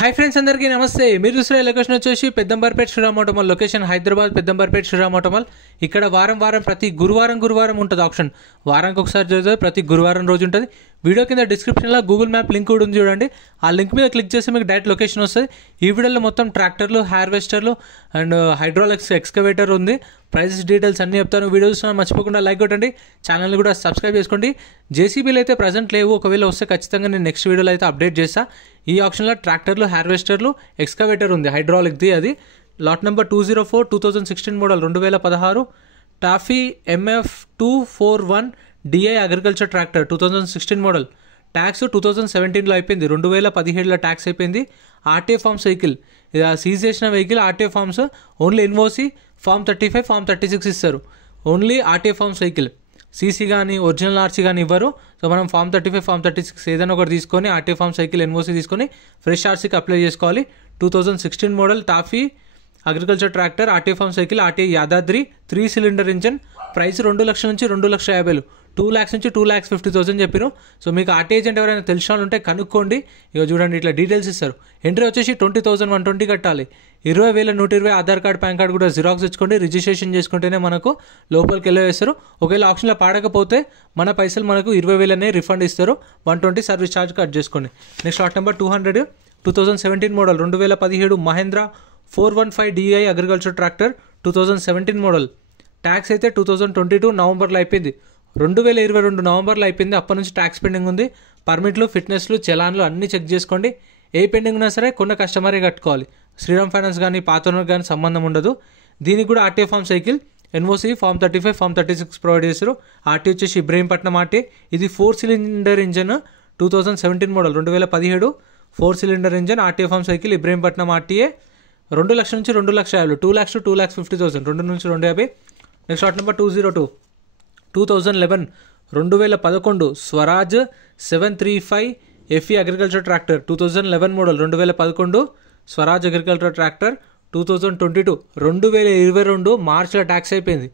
Hi friends, అందరికీ నమస్తే. మీరు చూసిన లొకేషన్ వచ్చేసి Peddamberpet Shriram automall. Location Hyderabad Peddamberpet Shriram automall. ఇక్కడ వారం ప్రతి గురువారం ఉంటుంది ఆప్షన్. వారానికి ఒకసారి జరుగుతుంది, ప్రతి గురువారం రోజు ఉంటుంది. వీడియో కింద డిస్క్రిప్షన్లో గూగుల్ మ్యాప్ లింక్ కూడా ఉంది, చూడండి. ఆ లింక్ మీద క్లిక్ చేస్తే మీకు డైరెక్ట్ లొకేషన్ వస్తుంది. ఈ వీడియోలో మొత్తం ట్రాక్టర్లు, హార్వెస్టర్లు అండ్ హైడ్రాలిక్స్ ఎక్స్కవేటర్ ఉంది. ప్రైసెస్ డీటెయిల్స్ అన్నీ చెప్తాను. వీడియో చూస్తున్నా మర్చిపోకుండా లైక్ కొట్టండి, ఛానల్ని కూడా సబ్స్క్రైబ్ చేసుకోండి. జేసీబీలు అయితే ప్రజెంట్ లేవు, ఒకవేళ వస్తే ఖచ్చితంగా నేను నెక్స్ట్ వీడియోలో అయితే అప్డేట్ చేస్తాను. ఈ ఆప్షన్లో ట్రాక్టర్లు, హార్వెస్టర్లు, ఎక్స్కవేటర్ ఉంది హైడ్రాలిక్ది. అది lot number 204 2016 model 2016 TAFE MF 241 DI agriculture tractor 2016 model. Tax 2017లో అయిపోయింది, 2017లో ట్యాక్స్ అయిపోయింది. ఆర్టీఏ ఫార్మ్స్ వెహికల్, ఇది సీజ్ చేసిన vehicle. RTA forms only NOC form 35 form 36 ఇస్తారు. Only RTA forms vehicle. CC కానీ ఒరిజినల్ ఆర్సీ కానీ ఇవ్వరు. సో మనం ఫార్మ్ 35 ఫార్మ్ 36 ఏదైనా ఒకటి తీసుకొని ఆర్టీఏ ఫార్మ్ సైకిల్ ఎన్ఓసి తీసుకొని ఫ్రెష్ ఆర్సీకి అప్లై చేసుకోవాలి. 2016 model TAFE agriculture tractor, RTA form cycle, RTA Yadadri, 3 cylinder engine. Price 2 లక్షల నుంచి 2,50,000, 2 lakhs నుంచి 2,50,000 చెప్పారు. సో మీకు ఆర్టీ ఏజెంట్ ఎవరైనా తెలిసిన వాళ్ళు ఉంటే కనుక్కోండి. ఇక చూడండి, ఇట్లా డీటెయిల్స్ ఇస్తారు. ఎంట్రీ వచ్చేసి 20,120 కట్టాలి. 20,120 ఆధార్ కార్డ్, పాన్ కార్డ్ కూడా జిరాక్స్ ఇచ్చుకోండి. రిజిస్ట్రేషన్ చేసుకుంటేనే మనకు లోపలికి వెళ్ళేస్తారు. ఒకవేళ ఆప్షన్లో పాడకపోతే మన పైసలు మనకు 20,000 రిఫండ్ ఇస్తారు. 120 సర్వీస్ ఛార్జ్ కట్ చేసుకోండి. Next lot number 200 2017 model 2017 Mahindra 415 DI agriculture tractor 2017 model. Tax అయితే 2022 నవంబర్లో అయిపోయింది, 2022 నవంబర్లో అయిపోయింది. అప్పటి నుంచి ట్యాక్స్ పెండింగ్ ఉంది. పర్మిట్లు, ఫిట్నెస్లు, చలాన్లు అన్నీ చెక్ చేసుకోండి. ఏ పెండింగ్ ఉన్నా సరే కొన్న కస్టమరే కట్టుకోవాలి. శ్రీరామ్ ఫైనాన్స్ కానీ పాత ఓనర్ కానీ సంబంధం ఉండదు. దీనికి కూడా RTA form cycle, NOC form 35 form 36 provide చేశారు. ఆర్టీ వచ్చేసి ఇబ్రహీంపట్నం ఆర్టీ. ఇది 4 cylinder engine 2017 model 2017 4 cylinder engine RTA form cycle, Ibrahimpatnam RTA. 2 లక్షల నుంచి 2,50,000, 2 lakhs to 2,50,000, 2 నుంచి 250. Next lot number 202 2011 2011 Swaraj 735 FE agriculture tractor 2011 model 2011 Swaraj agriculture tractor 2022 2022 మార్చిలో ట్యాక్స్ అయిపోయింది.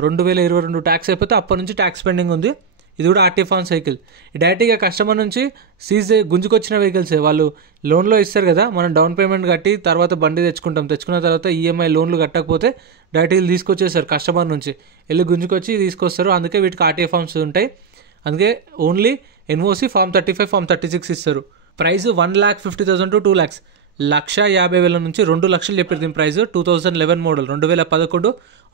2022 ట్యాక్స్ అయిపోతే అప్పటి నుంచి ట్యాక్స్ పెండింగ్ ఉంది. ఇది కూడా ఆర్టీ ఫార్మ్ సైకిల్. డైరెక్ట్గా కస్టమర్ నుంచి సీజ్ గుంజుకొచ్చిన వెహికల్సే. వాళ్ళు లోన్లో ఇస్తారు కదా, మనం డౌన్ పేమెంట్ కట్టి తర్వాత బండి తెచ్చుకున్న తర్వాత ఈఎంఐ లోన్లు కట్టకపోతే డైరెక్ట్గా తీసుకొచ్చేస్తారు. కస్టమర్ నుంచి వెళ్ళి గుంజుకొచ్చి తీసుకొస్తారు. అందుకే వీటికి ఆర్టీఏ ఫార్మ్స్ ఉంటాయి. అందుకే ఓన్లీ ఎన్ఓసి ఫార్మ్ 35 ఫార్మ్ 36 ఇస్తారు. ప్రైస్ 1,50,000 to 2 lakhs, 1,50,000 నుంచి 2 లక్షలు చెప్పారు. దీని ప్రైస్ 2011 మోడల్ 2011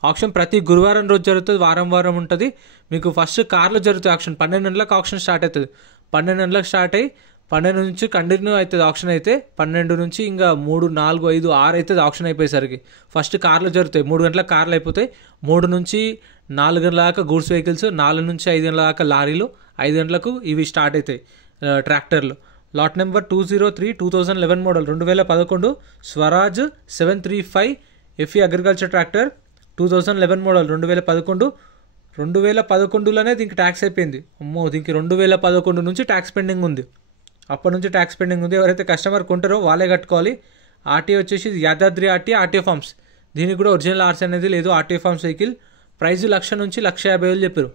ఆప్షన్. ప్రతి గురువారం రోజు జరుగుతుంది, వారం ఉంటుంది. మీకు ఫస్ట్ కార్లో జరుగుతుంది ఆప్షన్. 12 గంటలకు ఆప్షన్ స్టార్ట్ అవుతుంది. 12 గంటలకు స్టార్ట్ అయ్యి 12 నుంచి కంటిన్యూ అవుతుంది ఆప్షన్. అయితే 12 నుంచి ఇంకా 3, 4, 5, 6 అవుతుంది ఆప్షన్ అయిపోయేసరికి. ఫస్ట్ కార్లో జరుగుతాయి. 3 గంటలకు కార్లు అయిపోతాయి. 3 నుంచి 4 గంటల దాకా గూడ్స్ వెహికల్స్, 4 నుంచి 5 గంటల దాకా లారీలు, 5 గంటలకు ఇవి స్టార్ట్ అవుతాయి ట్రాక్టర్లు. Lot number 203 2011 model 2011 Swaraj 735 FE agriculture tractor 2011 model 2011లోనే దీనికి ట్యాక్స్ అయిపోయింది. అమ్మో, దీనికి 2011 నుంచి ట్యాక్స్ పెండింగ్ ఉంది. అప్పటి నుంచి ట్యాక్స్ పెండింగ్ ఉంది. ఎవరైతే కస్టమర్ కొంటారో వాళ్ళే కట్టుకోవాలి. ఆర్టీఏ వచ్చేసి యాదాద్రి ఆర్టీఏ ఫార్మ్స్. దీనికి కూడా ఒరిజినల్ ఆర్సీ అనేది లేదు. RTA form cycle. ప్రైస్ 1,00,000 నుంచి 1,50,000 చెప్పారు.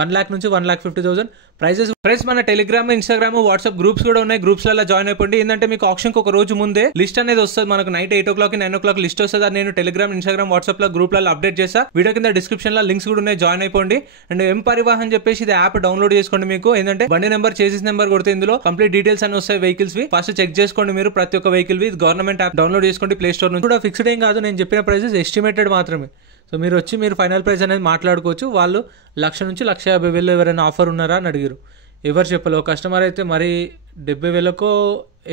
1 lakh నుంచి 1,50,000 ప్రైజెస్. ఫ్రెండ్స్, మన టెలిగ్రామ్, ఇన్స్టాగ్రామ్, వాట్సాప్ గ్రూప్స్ కూడా ఉన్నాయి. గ్రూప్స్లలో జాయిన్ అయిపోండి. ఏంటంటే మీకు ఆప్షన్కి ఒక రోజు ముందే లిస్ట్ అనేది వస్తుంది. మనకు నైట్ 8 o'clock 9 o'clock లిస్ట్ వస్తుంది. అది నేను టెలిగ్రామ్, ఇన్స్టాగ్రామ్, వాట్సాప్ లో గ్రూప్లలో అప్డేట్ చేస్తా. వీడియో కింద డిస్క్రిప్షన్ లో లింక్స్ కూడా ఉన్నాయి, జాయిన్ అయిపోండి. అండ్ ఎం పరివాహన్ చెప్పేసి ఇది యాప్ డౌన్లోడ్ చేసుకోండి. మీకు ఏంటంటే బండి నెంబర్, చేసిస్ నెంబర్ కొడితే ఇందులో కంప్లీట్ డీటెయిల్స్ అని వస్తాయి వెహికల్స్ వి. ఫస్ట్ చెక్ చేసుకోండి మీరు ప్రతి ఒక్క వెహికల్ వి. గవర్నమెంట్ యాప్ డౌన్లోడ్ చేసుకోండి ప్లే స్టోర్ నుంచి. కూడా ఫిక్స్డ్ ఏం కాదు, నేను చెప్పిన ప్రైసెస్ ఎస్టిమేటెడ్ మాత్రమే. సో మీరు వచ్చి మీరు ఫైనల్ ప్రైస్ అనేది మాట్లాడుకోవచ్చు. వాళ్ళు 1,00,000 నుంచి 1,50,000 ఎవరైనా ఆఫర్ ఉన్నారా అని అడిగారు. ఎవరు చెప్పలేదు. ఒక కస్టమర్ అయితే మరి 70,000కో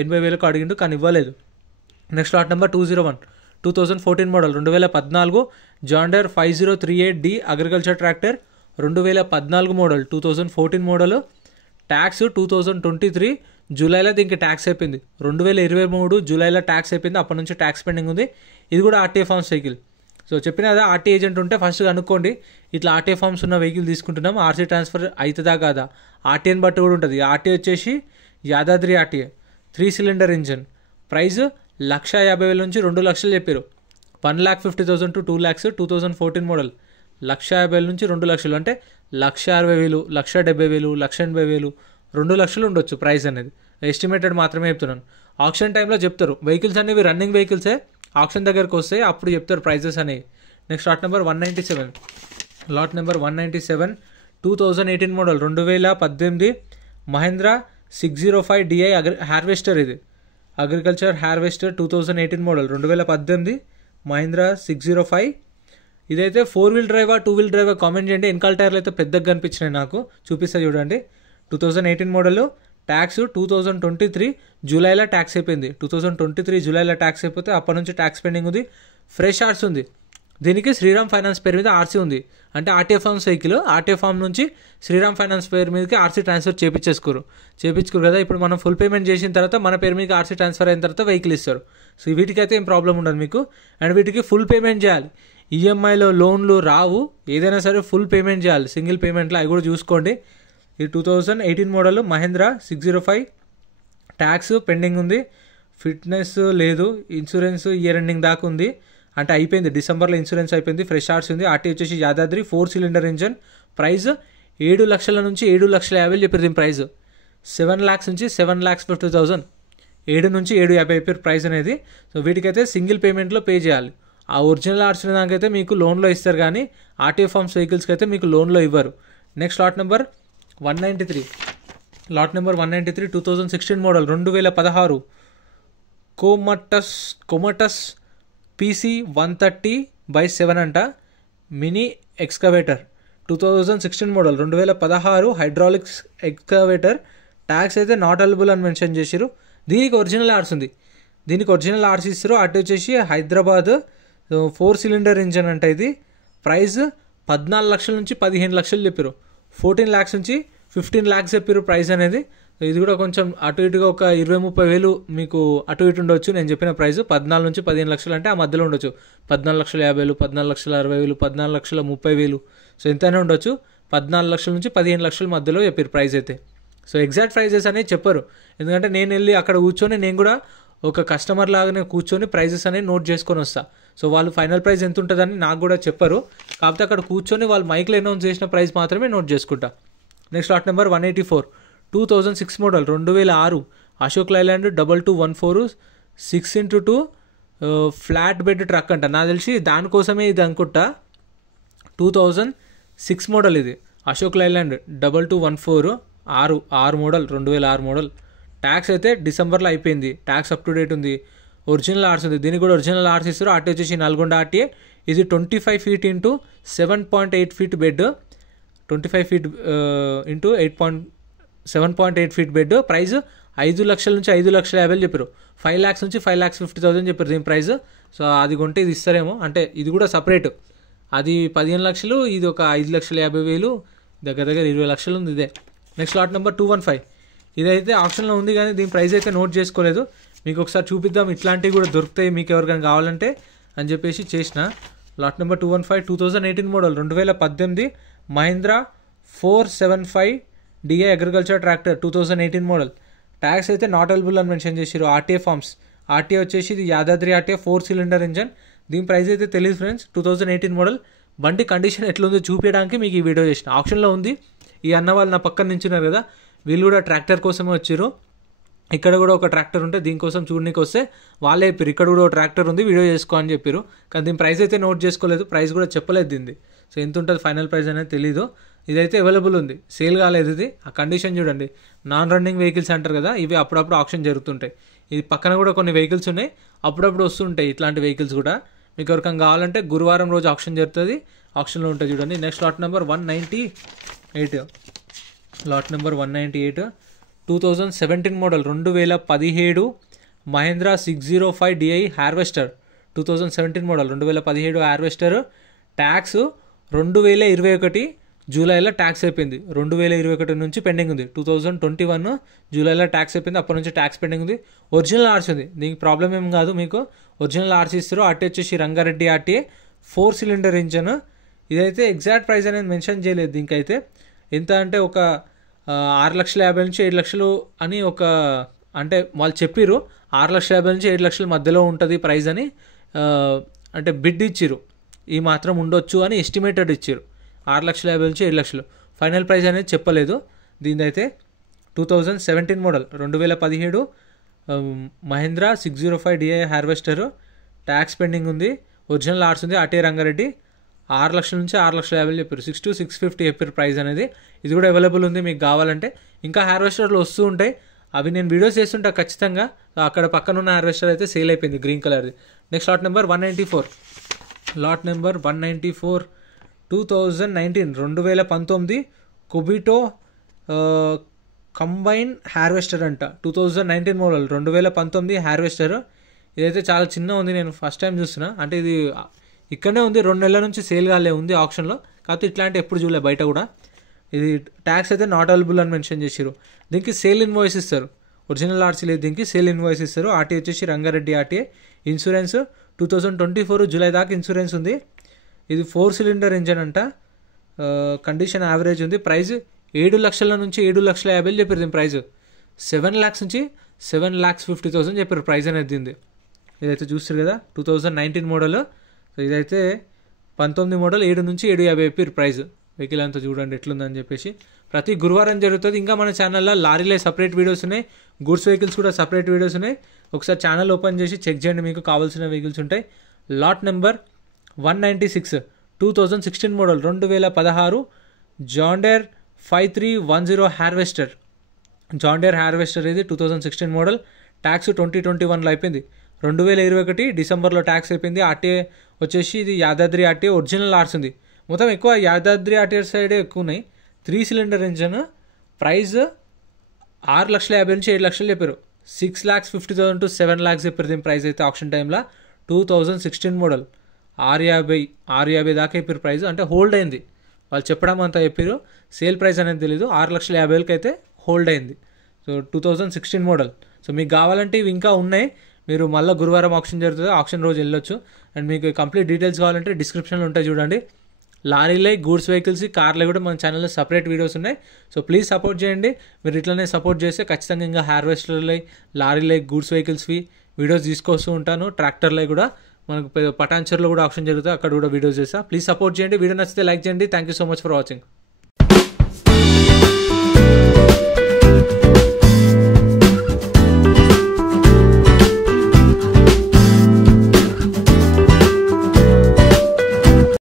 80,000కో అడిగిండు, కానీ ఇవ్వలేదు. Next lot number 201 2014 model 2014 Xander 5038D agriculture tractor 2014 model 2014 model. Tax 2023 జూలైలో దీనికి ట్యాక్స్ అయిపోయింది. 2023 జూలైలో ట్యాక్స్ అయిపోయింది. అప్పటి నుంచి ట్యాక్స్ పెండింగ్ ఉంది. ఇది కూడా ఆర్టీఏ ఫార్మ్ సైకిల్. సో చెప్పిన కదా, ఆర్టీ ఏజెంట్ ఉంటే ఫస్ట్ కనుక్కోండి. ఇట్లా ఆర్టీఏ ఫార్మ్స్ ఉన్న వెహికల్ తీసుకుంటున్నాం, ఆర్సీ ట్రాన్స్ఫర్ అవుతుందా కాదా, ఆర్టీఏని బట్టి కూడా ఉంటుంది. ఆర్టీ వచ్చేసి Yadadri RTA 3 cylinder engine. Price 1,50,000 నుంచి 2 లక్షలు చెప్పారు. 1,50,000 to 2 lakhs. 2014 మోడల్ 1,50,000 నుంచి 2 లక్షలు అంటే 1,60,000, 1,70,000, 1,80,000, 2 లక్షలు ఉండొచ్చు ప్రైస్ అనేది. ఎస్టిమేటెడ్ మాత్రమే చెప్తున్నాను. ఆప్షన్ టైంలో చెప్తారు వెహికల్స్ అనేవి రన్నింగ్ వెహికల్సే, ఆప్షన్ దగ్గరకు వస్తాయి అప్పుడు చెప్తారు ప్రైజెస్ అనేవి. Next lot number 197. Lot number 197 2018 model 2018 Mahindra 605 DI harvester. ఇది అగ్రికల్చర్ హార్వెస్టర్ 2018 మోడల్ 2018 మహేంద్రా 605. ఇదైతే 4 వీల్ డ్రైవా 2 వీల్ డ్రైవా కామెంట్ చేయండి. వెనకాల టైర్లు అయితే పెద్దగా కనిపించినాయి నాకు, చూపిస్తా చూడండి. 2018 మోడల్, ట్యాక్స్ 2023 జూలైలో ట్యాక్స్ అయిపోయింది. 2023 జూలైలో ట్యాక్స్ అయిపోతే అప్పటి నుంచి ట్యాక్స్ పెండింగ్ ఉంది. ఫ్రెష్ ఆర్ట్స్ ఉంది దీనికి. శ్రీరామ్ ఫైనాన్స్ పేరు మీద ఆర్సీ ఉంది, అంటే RTA forms vehicle. RTA form నుంచి శ్రీరామ్ ఫైనాన్స్ పేరు మీదకి ఆర్సీ ట్రాన్స్ఫర్ చేయించుకోరు కదా. ఇప్పుడు మనం ఫుల్ పేమెంట్ చేసిన తర్వాత మన పేరు మీదకి ఆర్సీ ట్రాన్స్ఫర్ అయిన తర్వాత వెహికల్ ఇస్తారు. సో వీటికైతే ఏం ప్రాబ్లం ఉండదు మీకు. అండ్ వీటికి ఫుల్ పేమెంట్ చేయాలి, ఈఎంఐలో లోన్లు రావు. ఏదైనా సరే ఫుల్ పేమెంట్ చేయాలి, సింగిల్ పేమెంట్లో. అవి కూడా చూసుకోండి. ఈ 2018 మోడల్ మహేంద్రా 605 ట్యాక్స్ పెండింగ్ ఉంది, ఫిట్నెస్ లేదు, ఇన్సూరెన్స్ ఇయర్ ఎండింగ్ దాకా ఉంది, అంటే అయిపోయింది డిసెంబర్లో ఇన్సూరెన్స్ అయిపోయింది. ఫ్రెష్ ఆర్ట్స్ ఉంది. ఆర్టీ వచ్చేసి యాదాద్రి 4 సిలిండర్ ఇంజన్. ప్రైస్ 7 లక్షల నుంచి 7,50,000 చెప్పారు. దీని ప్రైస్ 7 lakhs నుంచి 7,50,000, 7 నుంచి 7,50 చెప్పారు ప్రైస్ అనేది. సో వీటికైతే సింగిల్ పేమెంట్లో పే చేయాలి. ఆ ఒరిజినల్ ఆర్ట్స్ దానికైతే మీకు లోన్లో ఇస్తారు, కానీ ఆర్టీఏ ఫార్మ్స్ వెహికల్స్కి అయితే మీకు లోన్లో ఇవ్వరు. Next lot number 193. Lot number 193 2016 model 2016 కోమటస్ PC 130/7 అంట, mini excavator. 2016 model 2016 hydraulics excavator. Tax అయితే నాట్ అవైలబుల్ అని మెన్షన్ చేశారు. దీనికి ఒరిజినల్ ఆర్ట్స్ ఉంది, దీనికి ఒరిజినల్ ఆర్ట్స్ ఇస్తారు. అటు వచ్చేసి హైదరాబాద్ 4 సిలిండర్ ఇంజన్ అంట. ఇది ప్రైస్ 14 లక్షల నుంచి 15 లక్షలు చెప్పారు. 14 lakhs నుంచి 15 lakhs చెప్పారు ప్రైస్ అనేది. ఇది కూడా కొంచెం అటు ఇటుగా ఒక 20-30 వేలు మీకు అటు ఇటు ఉండొచ్చు. నేను చెప్పిన ప్రైస్ 14 నుంచి 15 లక్షలు అంటే ఆ మధ్యలో ఉండొచ్చు. 14,50,000, 14,60,000, 14,30,000. సో ఎంతైనా ఉండొచ్చు. 14 లక్షల నుంచి 15 లక్షల మధ్యలో చెప్పారు ప్రైస్ అయితే. సో ఎగ్జాక్ట్ ప్రైజెస్ అనేవి చెప్పరు, ఎందుకంటే నేను వెళ్ళి అక్కడ కూర్చొని నేను కూడా ఒక కస్టమర్ లాగానే కూర్చొని ప్రైజెస్ అనేవి నోట్ చేసుకొని వస్తా. సో వాళ్ళు ఫైనల్ ప్రైస్ ఎంత ఉంటుందని నాకు కూడా చెప్పరు, కాకపోతే అక్కడ కూర్చొని వాళ్ళు మైక్లో అనౌన్స్ చేసిన ప్రైస్ మాత్రమే నోట్ చేసుకుంటా. Next lot number 184 2006 model 2006 Ashok Leyland 2214 6x2 flat bed truck అంట. నాకు తెలిసి దానికోసమే ఇది అనుకుంటా. 2006 మోడల్ ఇది Ashok Leyland 2214 6 model 2006 model. Tax అయితే డిసెంబర్లో అయిపోయింది, ట్యాక్స్ అప్ టు డేట్ ఉంది. ఒరిజినల్ ఆర్ట్స్ ఉంది, దీనికి కూడా ఒరిజినల్ ఆర్ట్స్ ఇస్తారు. ఆర్టీ వచ్చేసి నల్గొండ ఆర్టీఏ. ఇది 25 feet into 7.8 feet bed, 25 feet into 7.8 feet bed. Price 5 లక్షల నుంచి 5,50,000 చెప్పారు. 5 lakhs నుంచి 5,50,000 చెప్పారు దీని ప్రైస్. సో అది కొంటే ఇది ఇస్తారేమో, అంటే ఇది కూడా సపరేట్. అది 15 లక్షలు, ఇది ఒక 5,50,000, దగ్గర 20 లక్షలు ఉంది ఇదే. Next lot number 215. ఇదైతే ఆప్షన్లో ఉంది కానీ దీని ప్రైస్ అయితే నోట్ చేసుకోలేదు. మీకు ఒకసారి చూపిద్దాం, ఇట్లాంటివి కూడా దొరుకుతాయి మీకు ఎవరికైనా కావాలంటే అని చెప్పేసి చేసిన. Lot number 215 2018 model 2018 Mahindra 475 DI agriculture tractor 2018 model. Tax అయితే నాట్ అవైలబుల్ అని మెన్షన్ చేసారు. RTA forms. ఆర్టీఏ వచ్చేసి ఇది యాదాద్రి ఆర్టీఏ 4 సిలిండర్ ఇంజన్. దీని ప్రైస్ అయితే తెలియదు ఫ్రెండ్స్. 2018 మోడల్. బండి కండిషన్ ఎట్లుందో చూపించడానికి మీకు ఈ వీడియో చేసిన. ఆప్షన్లో ఉంది. ఈ అన్న వాళ్ళు నా పక్కన నించున్నారు కదా, వీళ్ళు కూడా ట్రాక్టర్ కోసమే వచ్చారు. ఇక్కడ కూడా ఒక ట్రాక్టర్ ఉంటే దీనికోసం చూడడానికి వస్తే వాళ్ళే చెప్పారు ఇక్కడ కూడా ఒక ట్రాక్టర్ ఉంది వీడియో చేసుకో అని చెప్పారు. కానీ దీని ప్రైస్ అయితే నోట్ చేసుకోలేదు, ప్రైస్ కూడా చెప్పలేదు దీన్ని. సో ఎంత ఉంటుంది ఫైనల్ ప్రైస్ అనేది తెలీదు. ఇదైతే అవైలబుల్ ఉంది, సేల్ కాలేదు ఇది. ఆ కండిషన్ చూడండి. నాన్ రన్నింగ్ వెహికల్స్ అంటారు కదా, ఇవి అప్పుడప్పుడు ఆప్షన్ జరుగుతుంటాయి. ఇది పక్కన కూడా కొన్ని వెహికల్స్ ఉన్నాయి, అప్పుడప్పుడు వస్తుంటాయి ఇట్లాంటి వెహికల్స్ కూడా. మీకు ఎవరికైనా కావాలంటే గురువారం రోజు ఆప్షన్ జరుగుతుంది, ఆప్షన్లో ఉంటుంది చూడండి. Next lot number 198. Lot number 198 2017 model 2017 Mahindra 605 DI harvester. 2017 model 2017 harvester. Tax 2021 జూలైలో ట్యాక్స్ అయిపోయింది. 2021 నుంచి పెండింగ్ ఉంది. 2021 జూలైలో ట్యాక్స్ అయిపోయింది, అప్పటి నుంచి ట్యాక్స్ పెండింగ్ ఉంది. ఒరిజినల్ ఆర్సీ ఉంది, దీనికి ప్రాబ్లం ఏం కాదు. మీకు ఒరిజినల్ ఆర్సీ ఇస్తారు. ఆర్టీ వచ్చేసి రంగారెడ్డి ఆర్టీఏ 4 సిలిండర్ ఇంజన్. ఇదైతే ఎగ్జాక్ట్ ప్రైస్ అనేది మెన్షన్ చేయలేదు దీనికైతే. ఎంత అంటే ఒక 6,50,000 నుంచి 7 లక్షలు అని ఒక, అంటే వాళ్ళు చెప్పిర్రు 6,50,000 నుంచి 7 లక్షల మధ్యలో ఉంటుంది ప్రైస్ అని, అంటే బిడ్ ఇచ్చిర్రు. ఈ మాత్రం ఉండొచ్చు అని ఎస్టిమేటెడ్ ఇచ్చారు. 6,50,000 నుంచి 7 లక్షలు. ఫైనల్ ప్రైస్ అనేది చెప్పలేదు దీనిదైతే. 2017 model 2017 Mahindra 605DI harvester. Tax pending ఉంది. ఒరిజినల్ ఆర్ట్స్ ఉంది. ఆర్టీఐ రంగారెడ్డి. 6 లక్షల నుంచి 6,50,000 చెప్పారు. 6 to 650 చెప్పారు ప్రైస్ అనేది. ఇది కూడా అవైలబుల్ ఉంది మీకు కావాలంటే. ఇంకా హార్వెస్టర్లు వస్తూ ఉంటాయి, అవి నేను వీడియోస్ చేస్తుంటా ఖచ్చితంగా. అక్కడ పక్కన ఉన్న హార్వెస్టర్ అయితే సేల్ అయిపోయింది గ్రీన్ కలర్ది. Next lot number 194. Lot number 194 2019 Kubota combine harvester అంట. 2019 మోడల్ 2019 హార్వెస్టర్. ఇదైతే చాలా చిన్న ఉంది, నేను ఫస్ట్ టైం చూస్తున్నా. అంటే ఇది ఇక్కడనే ఉంది, 2 నెలల నుంచి సేల్ కాలే ఉంది ఆప్షన్లో. కాకపోతే ఇట్లాంటి ఎప్పుడు చూడలే బయట కూడా. ఇది ట్యాక్స్ అయితే నాట్ అవైలబుల్ అని మెన్షన్ చేశారు. దీనికి సేల్ ఇన్వాయిస్ ఇస్తారు. ఒరిజినల్ ఆర్సీ లేదు, దీనికి సేల్ ఇన్వాయిస్ ఇస్తారు. ఆర్టీఐ వచ్చేసి రంగారెడ్డి ఆర్టీఐ. ఇన్సూరెన్స్ 2024 జూలై దాకా ఇన్సూరెన్స్ ఉంది. ఇది 4 సిలిండర్ ఇంజన్ అంట. కండిషన్ యావరేజ్ ఉంది. ప్రైస్ 7 లక్షల నుంచి 7,50,000 చెప్పారు దీని ప్రైస్. 7 lakhs నుంచి 7,50,000 చెప్పారు ప్రైస్ అనేది దీనిది. ఇదైతే చూస్తారు కదా 2019 మోడల్. సో ఇదైతే 19 మోడల్ 7 నుంచి 7,50,000 చెప్పారు ప్రైస్. వెహికల్ అంతా చూడండి ఎట్లుందని చెప్పేసి. ప్రతి గురువారం జరుగుతుంది. ఇంకా మన ఛానల్లో లారీలే సపరేట్ వీడియోస్ ఉన్నాయి, గూడ్స్ వెహికల్స్ కూడా సపరేట్ వీడియోస్ ఉన్నాయి. ఒకసారి ఛానల్ ఓపెన్ చేసి చెక్ చేయండి, మీకు కావాల్సిన వెహికల్స్ ఉంటాయి. Lot number 196 2016 model 2016 John Deere 5310 harvester. John Deere harvester ఇది 2016 మోడల్. ట్యాక్స్ 2021లో అయిపోయింది. 2021 డిసెంబర్లో ట్యాక్స్ అయిపోయింది. ఆర్టీఏ వచ్చేసి ఇది యాదాద్రి ఆర్టీఏ ఒరిజినల్ ఆర్ట్స్ ఉంది. మొత్తం ఎక్కువ యాదాద్రి ఆర్టీఏ సైడే ఎక్కువ ఉన్నాయి. 3 సిలిండర్ ఇంజన్. ప్రైస్ 6,50,000 నుంచి 7 లక్షలు చెప్పారు. 6,50,000 to 7 lakhs చెప్పారు దీని ప్రైస్ అయితే ఆప్షన్ టైంలో. 2016 మోడల్ 6,50,000 దాకా చెప్పారు ప్రైస్. అంటే హోల్డ్ అయింది, వాళ్ళు చెప్పడం అంతా చెప్పారు. సేల్ ప్రైస్ అనేది తెలీదు. 6,50,000 అయితే హోల్డ్ అయింది. So 2016 model. సో మీకు కావాలంటే ఇవి ఇంకా ఉన్నాయి. మీరు మళ్ళీ గురువారం ఆప్షన్ జరుగుతుంది, ఆప్షన్ రోజు వెళ్ళొచ్చు. అండ్ మీకు కంప్లీట్ డీటెయిల్స్ కావాలంటే డిస్క్రిప్షన్లో ఉంటాయి చూడండి. లారీలై గూడ్స్ వెహికల్స్ కార్లే కూడా మన ఛానల్లో సపరేట్ వీడియోస్ ఉన్నాయి. సో ప్లీజ్ సపోర్ట్ చేయండి. మీరు ఇట్లనే సపోర్ట్ చేస్తే ఖచ్చితంగా ఇంకా హార్వెస్టర్లై లారీలై గూడ్స్ వెహికల్స్వి వీడియోస్ తీసుకొస్తూ ఉంటాను. ట్రాక్టర్లై కూడా మనకు పటాన్చర్లో కూడా ఆప్షన్ జరుగుతుంది, అక్కడ కూడా వీడియోస్ చేస్తా. ప్లీజ్ సపోర్ట్ చేయండి. వీడియో నచ్చితే లైక్ చేయండి. Thank you so much for watching.